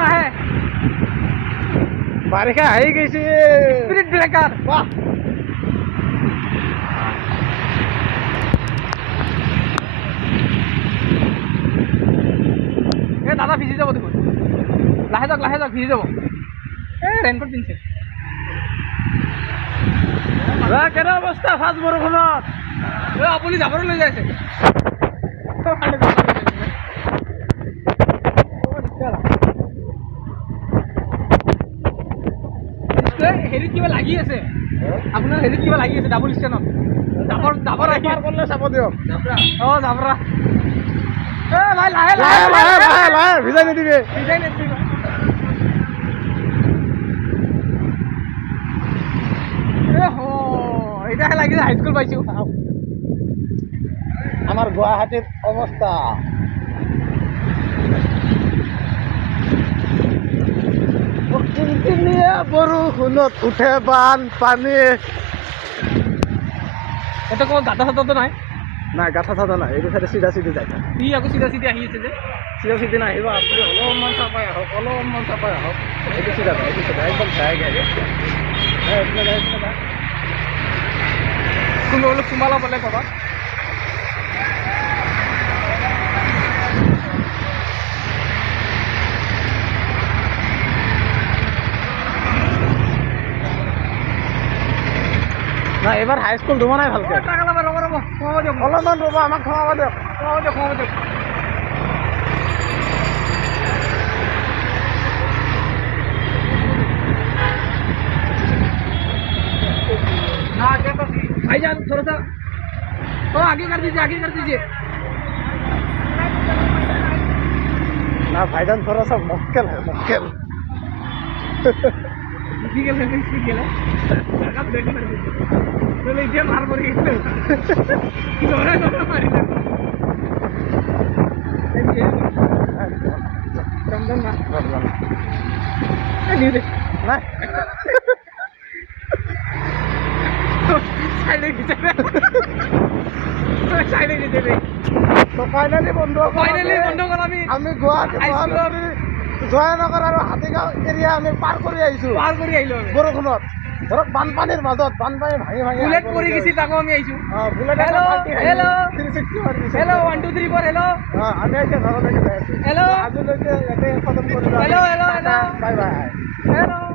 লাহে বাৰিষা আহি গৈছে স্পিৰিট ব্ৰেকাৰ বাহ এই দাদা ভিজি যাব দেখোন লাহে যাওক ভিজি যাব এই ৰেইনকোট পিন্ধিছে কেনে অৱস্থা ফাৰ্ষ্ট বৰষুণত আপুনি যাবলৈ লৈ যাইছে হেৰিত কিবা লাগি আছে আপোনাৰ হেৰিত কিবা লাগি আছে ডাবল ষ্টেণ্ডত ডাবৰ কৰিলে চাব দিয়ক জাবৰা ভাই লাহে লাহে ভিজাই নিদিবি এতিয়াহে লাগিছে হাইস্কুল পাইছো আমাৰ গুৱাহাটীৰ অৱস্থা কিনকিনীয়া বৰষুণত উঠে বানপানী এটা কোনো গাঁথা চাটাতো নাই নাই গাঁথা চাথা নাই এইটো চাইডে চিধা চিধি যায় সি আকৌ চিধা আহি আছে যে চিধা চিধি নাহিব আপুনি অলপমান চাপাই আহক এইটো চিধা যায় একদম চাই গাড়ী কোনো অলপ সোমালা পালে ক'ৰবাত নাই এবাৰ হাইস্কুল ধুমা নাই ভালকে অলপমান ৰ'ব আমাক সোমাব দিয়ক भाईजान थोड़ा सा आगे कर दीजिए ना भाईजान थोड़ा सा मुश्किल है मार पड़ी ফাইনালি বন্ধ আমি গুৱাহাটী জয়ানগৰ আৰু হাতীগাঁও এৰিয়া আমি পাৰ কৰি আহিলো বৰষুণত ধৰক বানপানীৰ মাজত বানপানী ভাঙি বুলেট পৰি গৈছিল তাকো আমি আহিছো হেল্ল' 1 2 3 4 হেল্ল' আমি এতিয়া ঘৰলৈকে যাই আছো হেল্ল' আজিলৈকে ইয়াতে খতম কৰিলো হেল্ল' বাই বাই হেল্ল'